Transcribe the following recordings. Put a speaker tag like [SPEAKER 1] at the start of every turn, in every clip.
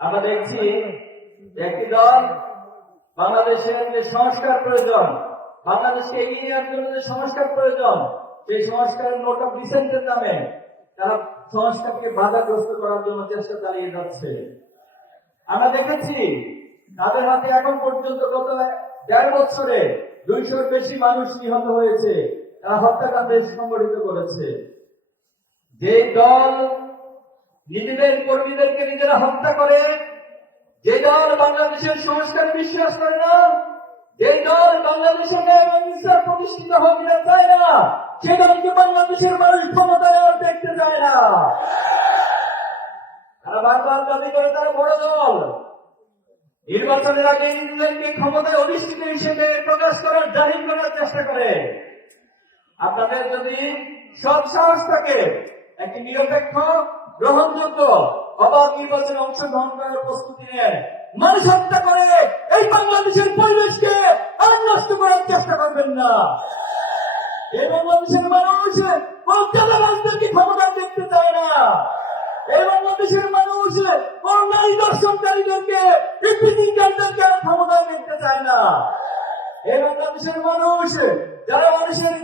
[SPEAKER 1] আমরা দেখছি একটি দল বাংলাদেশের যে সংস্কার প্রয়োজন, বাংলাদেশকে এগিয়ে নেওয়ার জন্য যে সংস্কার প্রয়োজন, সেই সংস্কারের নোট অফ ডিসেন্টের নামে তারা সংস্কারকে বাধাগ্রস্ত করার জন্য চেষ্টা চালিয়ে যাচ্ছে। আমরা দেখেছি, তাদের হাতে এখন পর্যন্ত গত দেড় বছরে দুইশোর বেশি মানুষ নিহত হয়েছে, তারা হত্যাকাণ্ড সংগঠিত করেছে। যে দল নিজেদের কর্মীদেরকে নিজেরা হত্যা করে। যে দল বাংলাদেশের সংস্কার বিশ্বাস করে না যে দল বাংলাদেশের ন্যায় প্রতিষ্ঠিত হবে না চায় না সে দলকে বাংলাদেশের মানুষ ক্ষমতায় আর দেখতে চায় না। তারা বারবার দাবি করে তারা বড় দল। নির্বাচনের আগে নিজেদেরকে ক্ষমতায় অধিষ্ঠিত হিসেবে প্রকাশ করার জাহির করার চেষ্টা করে। আপনাদের যদি সব সাহস থাকে একটি নিরপেক্ষ, গ্রহণযোগ্য অবাধ নির্বাচনে অংশগ্রহণ করার প্রস্তুতি নেন মানুষ হত্যা করে এই বাংলাদেশের পরিবেশকে আর নষ্ট করার চেষ্টা করবেন না। এই বাংলাদেশের মানুষ কোন চালাবাজদেরকে ক্ষমতা দেখতে চায় না। এই বাংলাদেশের মানুষ নারী দর্শনকারীদেরকে বিবৃতিকারীদেরকে আর ক্ষমতা দেখতে চায় না। এই বাংলাদেশের মানুষ, যারা মানুষের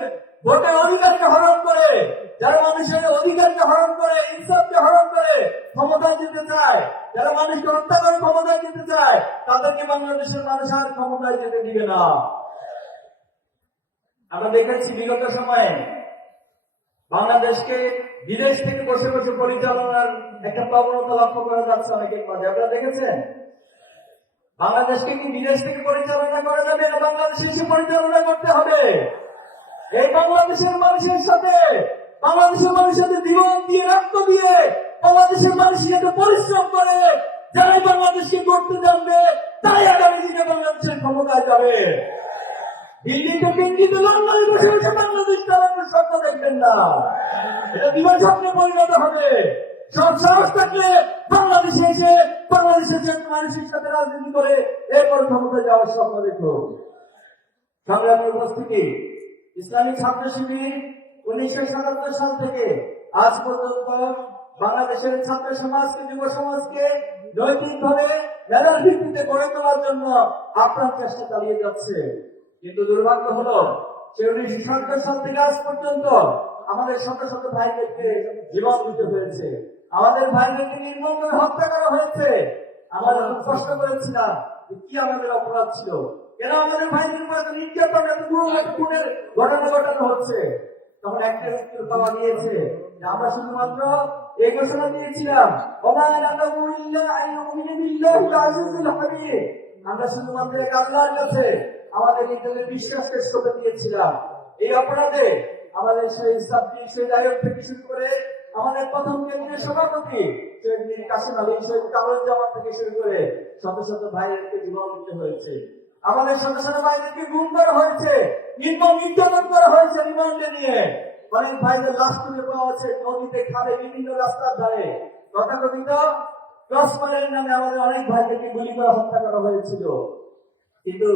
[SPEAKER 1] ভোটের অধিকারকে হরণ করে, যারা মানুষের অধিকারকে হরণ করে, ইনসাফকে হরণ করে, ক্ষমতায় যেতে চায়, যারা মানুষকে হত্যা করে ক্ষমতায় যেতে চায়, তাদেরকে বাংলাদেশের মানুষ আর ক্ষমতায় যেতে দিবে না। আমরা দেখেছি বিগত সময়ে বাংলাদেশকে বিদেশ থেকে বসে বসে পরিচালনার একটা প্রবণতা লক্ষ্য করা যাচ্ছে অনেকের মাঝে। আপনারা দেখেছেন? বাংলাদেশকে কি বিদেশ থেকে পরিচালনা করা যাবে না? বাংলাদেশে পরিচালনা করতে হবে। এই বাংলাদেশের মানুষের সাথে, বাংলাদেশের মানুষের সাথে জীবন দিয়ে রক্ত দিয়ে বাংলাদেশের মানুষ যাতে পরিশ্রম করে, যারাই বাংলাদেশকে করতে জানবে তাই আগামী দিনে বাংলাদেশের ক্ষমতায় যাবে। দিল্লিতে দিল্লিতে লন্ডনে বসে বসে বাংলাদেশ চালানোর স্বপ্ন দেখবেন না। এটা বিমান স্বপ্নে পরিণত হবে। সব সাহস থাকলে বাংলাদেশে এসে, বাংলাদেশের যে মানুষের সাথে রাজনীতি করে এরপর ক্ষমতায় যাওয়ার স্বপ্ন দেখো সংগ্রামের উপস্থিতি ইসলামী ছাত্র শিবির উনিশশো সাতাত্তর সাল থেকে আজ পর্যন্ত বাংলাদেশের ছাত্র সমাজকে, যুব সমাজকে নৈতিকভাবে মেধার ভিত্তিতে গড়ে তোলার জন্য আপ্রাণ চেষ্টা চালিয়ে যাচ্ছে। কিন্তু দুর্ভাগ্য হলো, সে উনিশশো সাতাত্তর সাল থেকে আজ পর্যন্ত আমাদের শত শত ভাইদেরকে জীবন দিতে হয়েছে। আমাদের ভাইদেরকে করে হত্যা করা হয়েছে। আমরা যখন কষ্ট করেছিলাম কি আমাদের অপরাধ ছিল কেন আমাদের ভাইদের এত নির্যাতন ঘটনা হচ্ছে। আমরা শুধুমাত্র এই ঘোষণা দিয়েছিলাম শুধুমাত্র আমাদের নিজেদের বিশ্বাসকে সঁপে দিয়েছিলাম। এই অপরাধে আমাদের সেই সাব্বির, সেই দায়ক থেকে শুরু করে আমাদের প্রথম কেন্দ্রীয় সভাপতি কাশিম আলী শহীদ কামরুজ্জামান থেকে শুরু করে শত শত ভাইদেরকে জীবন হয়েছে। আমাদের শত ভাইদেরকে গুম করা হয়েছে? নির্মম নির্যাতন করা হয়েছে রিমান্ডে নিয়ে। অনেক ভাইদের লাশ তুলে পাওয়া হচ্ছে নদীতে খালে, বিভিন্ন রাস্তার ধারে। তথাকথিত ক্রস নামে আমাদের অনেক ভাইদেরকে গুলি করে, হত্যা করা হয়েছিল। কিন্তু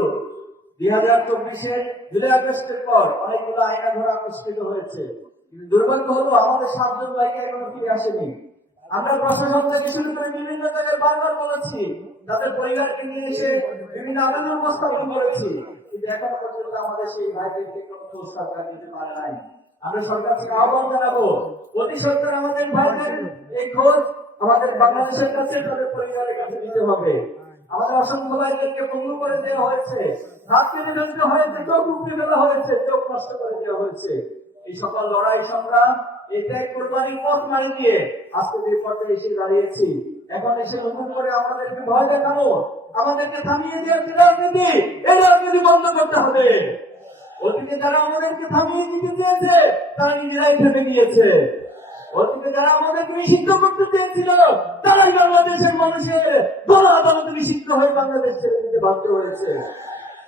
[SPEAKER 1] দুই হাজার চব্বিশের জুলাই আগস্টের পর অনেকগুলো আইনা ধরা আবিষ্কৃত হয়েছে। কিন্তু দুর্ভাগ্য হলো আমাদের সাতজন ভাইকে এখনও ফিরে আসেনি। আমরা প্রশাসন থেকে শুরু করে বিভিন্ন জায়গায় বারবার বলেছি, তাদের পরিবারকে নিয়ে এসে বিভিন্ন আবেদন উপস্থাপন করেছি। কিন্তু এখনও পর্যন্ত আমাদের সেই ভাইদেরকে কোনো সরকার দিতে পারে নাই। আমরা সরকার থেকে আহ্বান জানাব অতি সরকার আমাদের ভাইদের এই খোঁজ আমাদের বাংলাদেশের কাছে তাদের পরিবারের কাছে দিতে হবে। আমাদের অসংখ্য ভাইদেরকে পঙ্গু করে দেওয়া হয়েছে। হাত কেটে ফেলতে হয়েছে, চোখ উপড়ে ফেলা হয়েছে, চোখ নষ্ট করে দেওয়া হয়েছে। এই সকল লড়াই সংগ্রাম এটা কোরবানির পথ মারি দিয়ে আজকে যে পর্যায়ে এসে দাঁড়িয়েছি। এখন এসে নতুন করে আমাদেরকে ভয় দেখানো আমাদেরকে থামিয়ে দেওয়ার রাজনীতি, এই রাজনীতি বন্ধ করতে হবে। অতীতে যারা আমাদেরকে থামিয়ে দিতে চেয়েছে, তারা নিজেরাই থেমে গিয়েছে। অতীতে যারা আমাদেরকে নিষিদ্ধ করতে চেয়েছিল, তারাই বাংলাদেশের মানুষের বড় আদালতে নিষিদ্ধ হয়ে বাংলাদেশ ছেড়ে দিতে বাধ্য হয়েছে।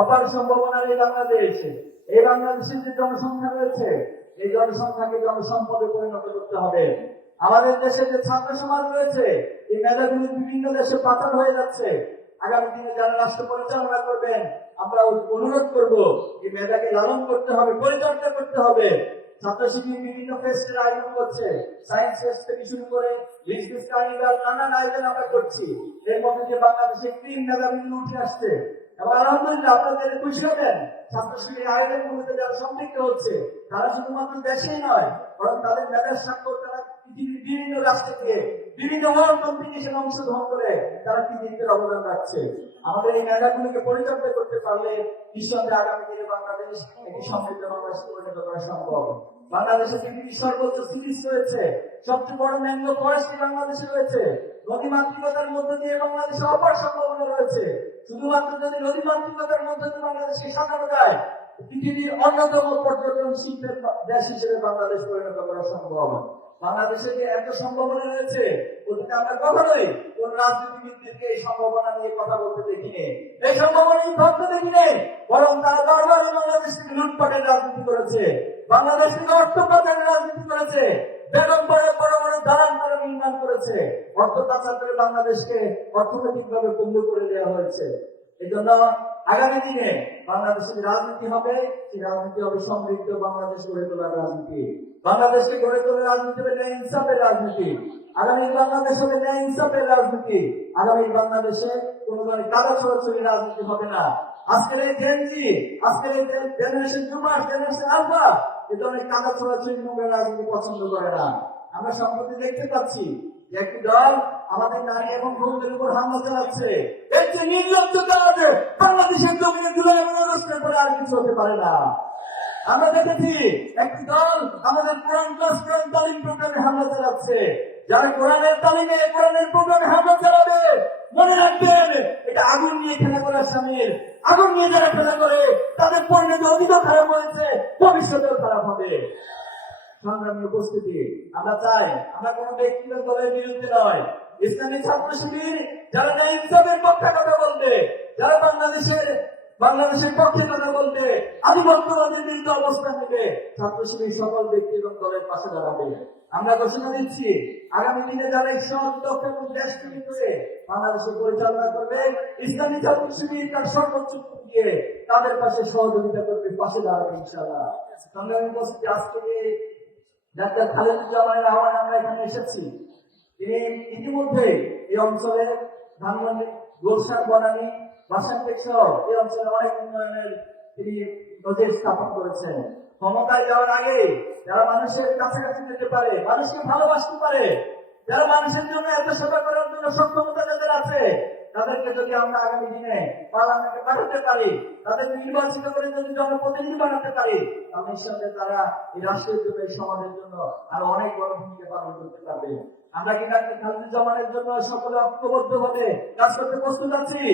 [SPEAKER 1] অপার সম্ভাবনার এই বাংলাদেশ। এই বাংলাদেশের যে জনসংখ্যা রয়েছে, এই জনসংখ্যাকে জনসম্পদে পরিণত করতে হবে। আমাদের দেশে যে ছাত্র সমাজ রয়েছে, এই মেধাগুলি বিভিন্ন দেশে পাচার হয়ে যাচ্ছে। আগামী দিনে যারা রাষ্ট্র পরিচালনা করবেন, আমরা অনুরোধ করব, এই মেধাকে লালন করতে হবে, পরিচর্যা করতে হবে। ছাত্র শিবির বিভিন্ন ফেস্টের আয়োজন করছে। সায়েন্স ফেস্ট থেকে শুরু করে কার্নিভাল, নানান আয়োজন আমরা করছি। এর মধ্যে যে বাংলাদেশে ক্রিম মেধাবী উঠে আসছে এবং আলহামদুলিল্লাহ আপনাদের খুশি হবেন ছাত্র শিবির আয়োজনগুলোতে যারা সম্পৃক্ত হচ্ছে, তারা শুধুমাত্র দেশেই নয় বিভিন্ন রাষ্ট্র থেকে, বিভিন্ন ওয়ার্ল্ড কম্পিটিশনে অংশগ্রহণ অবদান রাখছে। আমাদের এই মেধাগুলোকে পরিচর্যা করতে পারলে নিঃসন্দেহে বাংলাদেশে পৃথিবীর সর্বোচ্চ সিরিজ রয়েছে। সবচেয়ে বড় ম্যাঙ্গো ফরেস্ট বাংলাদেশে রয়েছে। নদী মাতৃকতার মধ্যে দিয়ে বাংলাদেশে অপার সম্ভাবনা রয়েছে। শুধুমাত্র যদি নদী মাতৃকতার মধ্যে দিয়ে বাংলাদেশকে সাজানো যায়, পৃথিবীর অন্যতম পর্যটন শিল্পের দেশ হিসেবে বাংলাদেশ পরিণত করা সম্ভব। বাংলাদেশে যে এত সম্ভাবনা রয়েছে ওদিকে আমরা কখনোই কোন রাজনীতিবিদদেরকে এই সম্ভাবনা নিয়ে কথা বলতে দেখিনি এই সম্ভাবনা ভাবতে দেখিনি বরং তারা বারবার বাংলাদেশ লুটপাটের রাজনীতি করেছে। বাংলাদেশকে আগামী সমৃদ্ধ বাংলাদেশ গড়ে তোলার রাজনীতি। বাংলাদেশকে গড়ে তোলার রাজনীতি রাজনীতি। আগামী বাংলাদেশ রাজনীতি। আগামী বাংলাদেশে কোন ধরনের কাগজ ছড়াছড়ি রাজনীতি হবে না। আজকের এই জেনজি আজকের এই জেনারেশন যুবাস জেনারেশন আলফা এ ধরনের কাগজ ছড়াছড়ি নোংরা রাজনীতি পছন্দ করে না। আমরা সম্প্রতি দেখতে পাচ্ছি একটি দল আমাদের নারী এবং বোনদের উপর হামলা চালাচ্ছে। এর যে নির্লজ্জতা আছে। বাংলাদেশের জমিনে দুলাই এবং অনুষ্ঠানের পরে আর কিছু হতে পারে না। আমরা দেখেছি একটি দল আমাদের কোরআন ক্লাস কোরআন তালিম প্রোগ্রামে হামলা চালাচ্ছে। যারা কোরআনের তালিমে কোরআনের প্রোগ্রামে হামলা চালাবে, মনে রাখবেন, এটা আগুন নিয়ে খেলা করার সামিল আগুন নিয়ে যারা খেলা করে, তাদের পরিণতি অধিক খারাপ হয়েছে ভবিষ্যতেও খারাপ হবে। সংগ্রামী উপস্থিতি, আমরা চাই, আমরা কোনো ব্যক্তিগত দলের বিরুদ্ধে নয়। ইসলামী ছাত্র শিবির যারা ন্যায় ইনসাফের পক্ষে কথা বলবে, যারা বাংলাদেশের বাংলাদেশের পক্ষে কথা বলবে আধিপত্যবাদের বিরুদ্ধে অবস্থান নেবে। ছাত্র শিবির সকল ব্যক্তি এবং দলের পাশে দাঁড়াবে। আমরা ঘোষণা দিচ্ছি, আগামী দিনে যারা এই সহযোগিতা এবং দেশ তৈরি করে বাংলাদেশের পরিচালনা করবে, ইসলামী ছাত্র শিবির তার সর্বোচ্চ দিয়ে তাদের পাশে সহযোগিতা করবে, পাশে দাঁড়াবে ইনশাআল্লাহ। সংগ্রামী উপস্থিতি, আজকে এই ডাক্তার খালেদুজ্জামানের আহ্বান আমরা এখানে এসেছি। তিনি ইতিমধ্যে এই অঞ্চলে ধানমন্ডি গোলশান বনানী আছে, তাদেরকে যদি আমরা আগামী দিনে পার্লামেন্টে পাঠাতে পারি তাদেরকে নির্বাচিত করে যদি জনপ্রতিনিধি বানাতে পারি, তাহলে নিঃসন্দেহে তারা এই রাষ্ট্রের জন্য এই সমাজের জন্য আরও অনেক বড় ভূমিকা পালন করতে পারবে। আমরা কি ডাক্তার জন্য সকলে ঐক্যবদ্ধ ভাবে কাজ করতে প্রস্তুত আছি?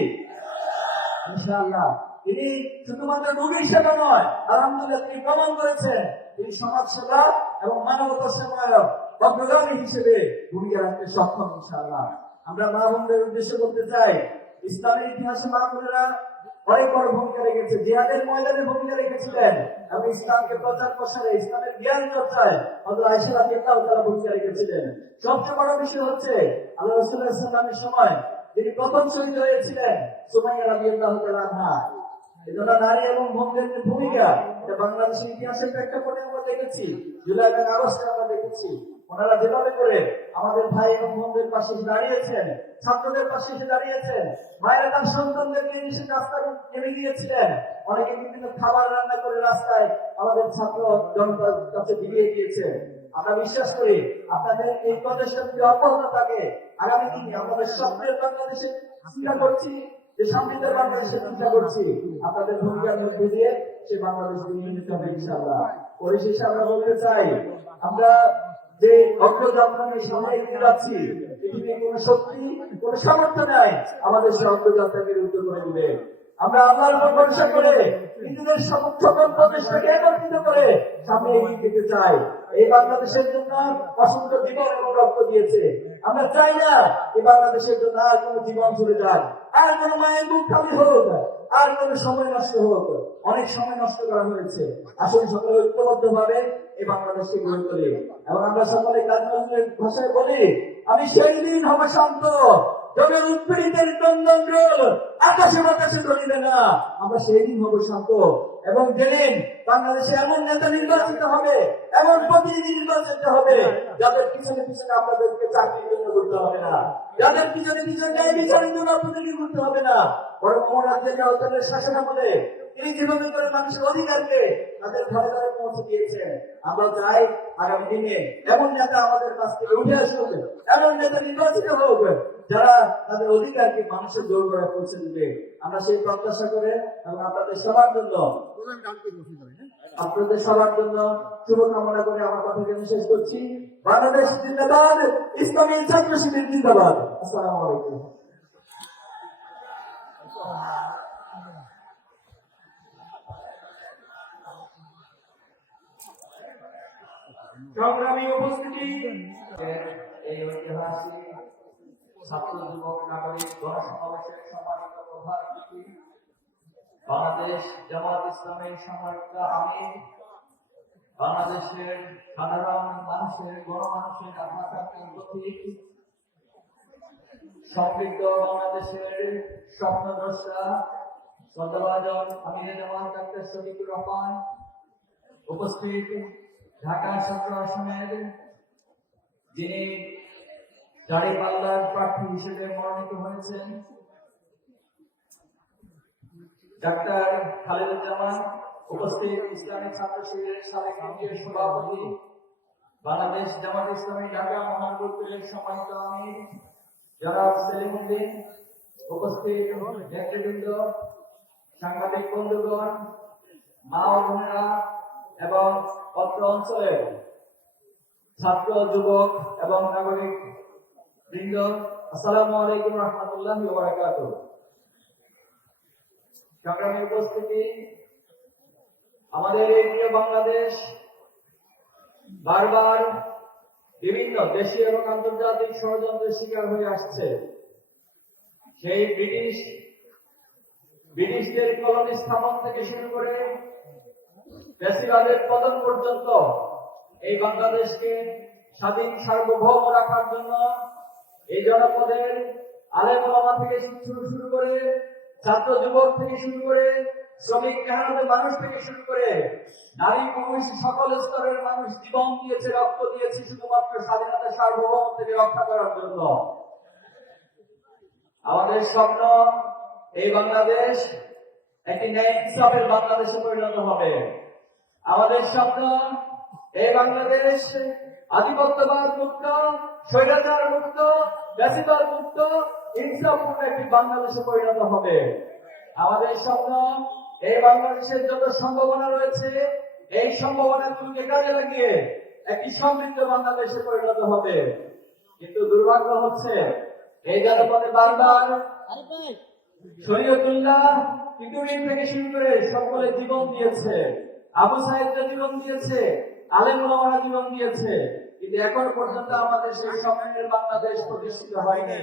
[SPEAKER 1] তিনি শুধুমাত্র নবী সেবা নয়, আলহামদুলিল্লাহ তিনি প্রমাণ করেছেন, তিনি সমাজ সেবা এবং মানবতা সেবায় অগ্রগামী হিসেবে ভূমিকা রাখতে সক্ষম আমরা চাই ইসলামের ইতিহাসে অনেক বড় ভূমিকা রেখেছে, জিহাদের ময়দানে ভূমিকা রেখেছিলেন এবং ইসলামকে প্রচার প্রসারে, ইসলামের জ্ঞান চর্চায় হজরত ভূমিকা রেখেছিলেন। সবচেয়ে বড় বিষয় হচ্ছে, আল্লাহ রাসূলুল্লাহ সাল্লাল্লাহু সময় তিনি প্রথম শহীদ হয়েছিলেন, সুমাইয়া রাদিয়াল্লাহু তাআলা আনহা। এজন্য নারী এবং বোনদের যে ভূমিকা, এটা বাংলাদেশের ইতিহাসের প্রেক্ষাপটে আমরা দেখেছি, জুলাই এবং আগস্টে আমরা দেখেছি। ওনারা যেভাবে করে আমাদের ভাই এবং বোনদের পাশে দাঁড়িয়েছেন, ছাত্রদের পাশে এসে দাঁড়িয়েছেন, মায়েরা তার সন্তানদেরকে এসে রাস্তায় নেমে গিয়েছিলেন। অনেকে বিভিন্ন খাবার রান্না করে রাস্তায় আমাদের ছাত্র জনতার কাছে বিলিয়ে দিয়েছে আমরা বিশ্বাস করি আপনাদের এই প্রচেষ্টা যদি অব্যাহত থাকে আগামী দিনে আমাদের স্বপ্নের বাংলাদেশে চিন্তা করছি, যে সমৃদ্ধ বাংলাদেশের চিন্তা করছি। আপনাদের ভূমিকার মধ্যে দিয়ে সে বাংলাদেশ নির্মিত হবে ইনশাআল্লাহ। পরিশেষে আমরা বলতে চাই, আমরা যে অগ্রযাত্রা নিয়ে সামনে এগিয়ে যাচ্ছি পৃথিবীর কোন শক্তি, কোন সামর্থ্য নাই। আমাদের সে অগ্রযাত্রাকে রুদ্ধ করে দিবে। আমরা আল্লাহর উপর ভরসা করে নিজেদের সকল প্রচেষ্টাকে একত্রিত করে সামনে এগিয়ে যেতে চাই। এই বাংলাদেশের জন্য অসংখ্য জীবন এবং রক্ত দিয়েছে। আমরা চাই না এই বাংলাদেশের জন্য আর কোনো জীবন চলে যাক। আর কোনো মায়ের বুক খালি হোক, আর কোনো সময় নষ্ট হোক। অনেক সময় নষ্ট করা হয়েছে। আসলে সকলে ঐক্যবদ্ধ ভাবে এই বাংলাদেশকে গড়ে তোলে। এবং আমরা সকলে কাজের ভাষায় বলি, আমি সেই দিন হব শান্ত যখন উৎপীড়িতের আকাশে বাতাসে না। আমরা সেই দিন শান্ত। এবং যেদিন বাংলাদেশে এমন নেতা নির্বাচিত হবে, এমন প্রতিনিধি নির্বাচিত হবে, যাদের পিছনে পিছনে আপনাদেরকে চাকরির জন্য করতে হবে না। যাদের পিছনে পিছনে বিচারের জন্য আপনাদেরকে করতে হবে না। বরং আমার রাজ্যের শাসন আমলে তিনি যেভাবে করে মানুষের অধিকারকে তাদের ঘরে পৌঁছে দিয়েছেন আমরা চাই আগামী দিনে এমন নেতা আমাদের কাছ থেকে উঠে আসুক এমন নেতা নির্বাচিত হোক যারা তাদের অধিকারকে মানুষের জোর করে পৌঁছে দিবে। আমরা সেই প্রত্যাশা করে এবং আপনাদের সবার জন্য আপনাদের সবার জন্য শুভকামনা করে আমার কথাকে আমি শেষ করছি। বাংলাদেশ জিন্দাবাদ ইসলামী ছাত্র শিবির জিন্দাবাদ। আসসালামু আলাইকুম। সংগ্রামী উপস্থিতি। এই ঐতিহাসিক ছাত্র যুবক নাগরিক, গণসমাবেশের সম্মানিত বাংলাদেশ জামাত ইসলামের সম্মানিত আমির, বাংলাদেশের সাধারণ মানুষের গণমানুষের আত্মাকাঙ্ক্ষার প্রতীক সমৃদ্ধ বাংলাদেশের স্বপ্নদ্রষ্টা শ্রদ্ধাভাজন আমির জামাত ডাক্তার শফিকুর রহমান, উপস্থিত ঢাকা ছাত্র আসনের যিনি দাঁড়িপাল্লার প্রার্থী হিসেবে মনোনীত হয়েছেন, ডাক্তার খালেদুজ্জামান, উপস্থিত ইসলামিক ছাত্র শিবিরের সাবেক কেন্দ্রীয় সভাপতি, বাংলাদেশ জামাত ইসলামী ঢাকা মহানগরের সম্মানিত আমির, জনাব সেলিমুদ্দিন উপস্থিত নেতৃবৃন্দ, সাংবাদিক বন্ধুগণ, মা ও বোনেরা, এবং অত্র অঞ্চলের ছাত্র, যুবক এবং নাগরিক বৃন্দ, আসসালামু আলাইকুম রহমতুল্লাহ বারাকাতুহ। সংগ্রামী উপস্থিতি, আমাদের এই প্রিয় বাংলাদেশ বারবার বিভিন্ন দেশীয় এবং আন্তর্জাতিক ষড়যন্ত্রের শিকার হয়ে আসছে। সেই ব্রিটিশ, ব্রিটিশদের কলোনি স্থাপন থেকে শুরু করে ফ্যাসিবাদের পতন পর্যন্ত এই বাংলাদেশকে স্বাধীন, সার্বভৌম রাখার জন্য এই জনপদের আলেম থেকে শুরু শুরু করে ছাত্র যুবক থেকে শুরু করে শ্রমিক মেহনতের মানুষ থেকে শুরু করে নারী পুরুষ সকল স্তরের মানুষ জীবন দিয়েছে, রক্ত দিয়েছে শুধুমাত্র স্বাধীনতা সার্বভৌম থেকে রক্ষা করার জন্য। আমাদের স্বপ্ন এই বাংলাদেশ একটি ন্যায় ইনসাফের বাংলাদেশে পরিণত হবে। আমাদের স্বপ্ন এই বাংলাদেশ আধিপত্যবাদ মুক্ত, স্বৈরাচার মুক্ত ব্যাসিবাদ মুক্ত, ইনসাফপূর্ণ একটি বাংলাদেশে পরিণত হবে। আমাদের স্বপ্ন এই বাংলাদেশের যত সম্ভাবনা রয়েছে, এই সম্ভাবনাগুলোকে কাজে লাগিয়ে একটি সমৃদ্ধ বাংলাদেশে পরিণত হবে। কিন্তু দুর্ভাগ্য হচ্ছে, এই জনপদে বারবার শরীয়তুল্লাহ টিটুরিন থেকে শুরু করে সকলে জীবন দিয়েছে। আবু সাহেবরা জীবন দিয়েছে? আলেম ওলামারা জীবন দিয়েছে? কিন্তু এখন পর্যন্ত আমাদের সেই স্বপ্নের বাংলাদেশ প্রতিষ্ঠিত হয়নি।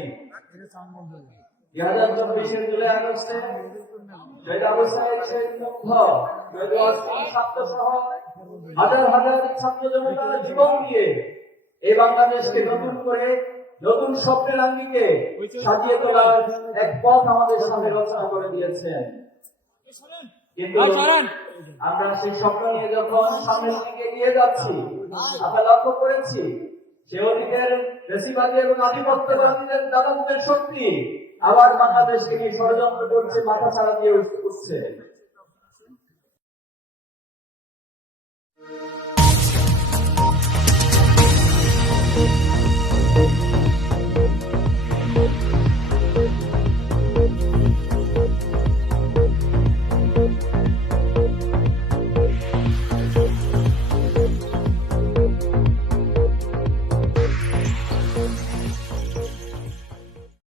[SPEAKER 1] দুই হাজার চব্বিশের জুলাই আগস্টে এই বাংলাদেশকে নতুন করে, নতুন সাজিয়ে তোলার এক পথ আমাদের সামনে রচনা করে দিয়েছেন। আমরা সেই স্বপ্ন নিয়ে যখন সামনের দিকে এগিয়ে যাচ্ছি আমরা লক্ষ্য করেছি সে অতীতের বেশিবাদী এবং আধিপত্যবাদীদের দাদাবুদের শক্তি আবার বাংলাদেশকে নিয়ে ষড়যন্ত্র করছে মাথা ছাড়া দিয়ে উঠছে।